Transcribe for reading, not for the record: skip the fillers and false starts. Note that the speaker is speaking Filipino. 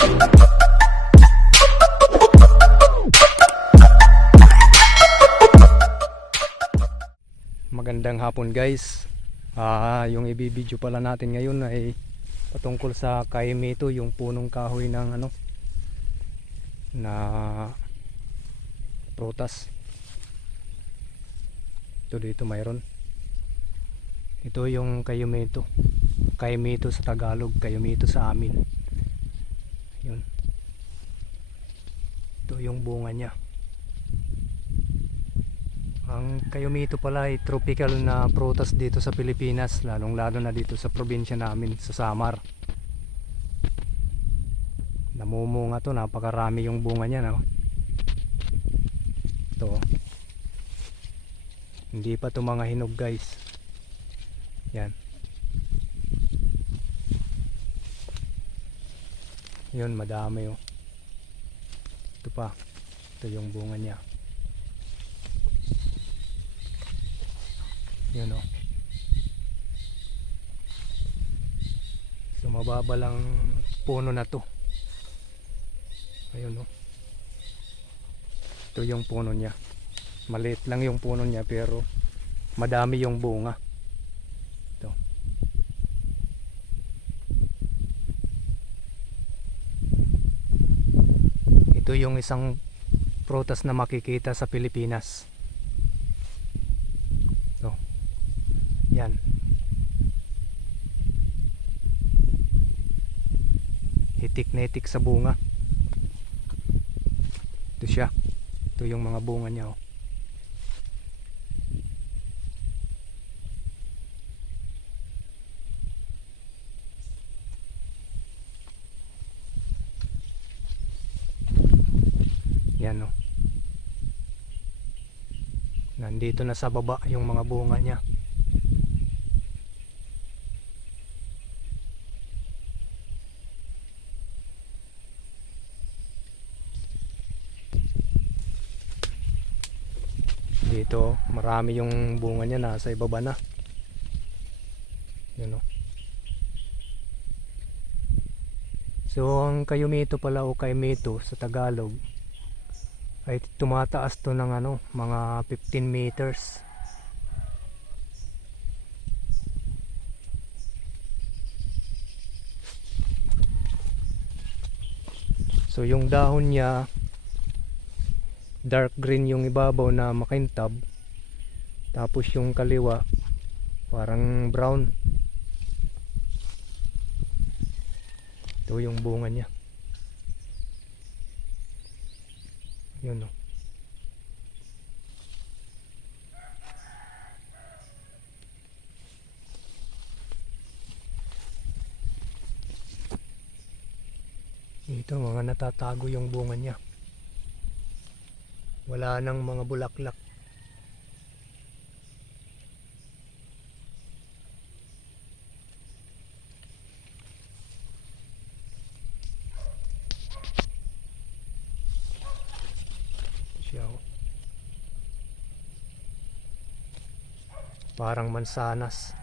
Magandang hapon guys. Yung ibibideo pala natin ngayon ay patungkol sa Kaimito, yung punong kahoy ng na prutas. Ito dito mayroon. Ito yung Kaimito. Kaimito sa Tagalog, Kaimito sa amin. Yun. Ito yung bunga niya. Ang Kaimito pala ay tropical na prutas dito sa Pilipinas, lalong lalo na dito sa probinsya namin sa Samar. Namumunga to, napakarami yung bunga niya, no? Ito. Hindi pa to mga hinog guys. Yan. Yun, madami oh. Ito pa. Ito yung bunga niya. Yun o. So mababa lang puno na to. Ayun o. Ito yung puno niya. Maliit lang yung puno niya pero madami yung bunga. Ito. Ito yung isang prutas na makikita sa Pilipinas. Yan. Hitik na hitik sa bunga. Ito siya. Ito yung mga bunga niya oh. Yan oh. Nandito na sa baba yung mga bunga niya. Dito marami yung bunga niya, nasa ibaba na. Yun o. So ang Kaimito pala o Kaimito sa Tagalog ay tumataas to ng mga 15 meters. So yung dahon niya dark green, yung ibabaw na makintab, tapos yung kaliwa parang brown. Ito yung bunga niya. Yun o. Ito mga natatago yung bunga niya. Wala nang mga bulaklak. Siya oh. Parang mansanas.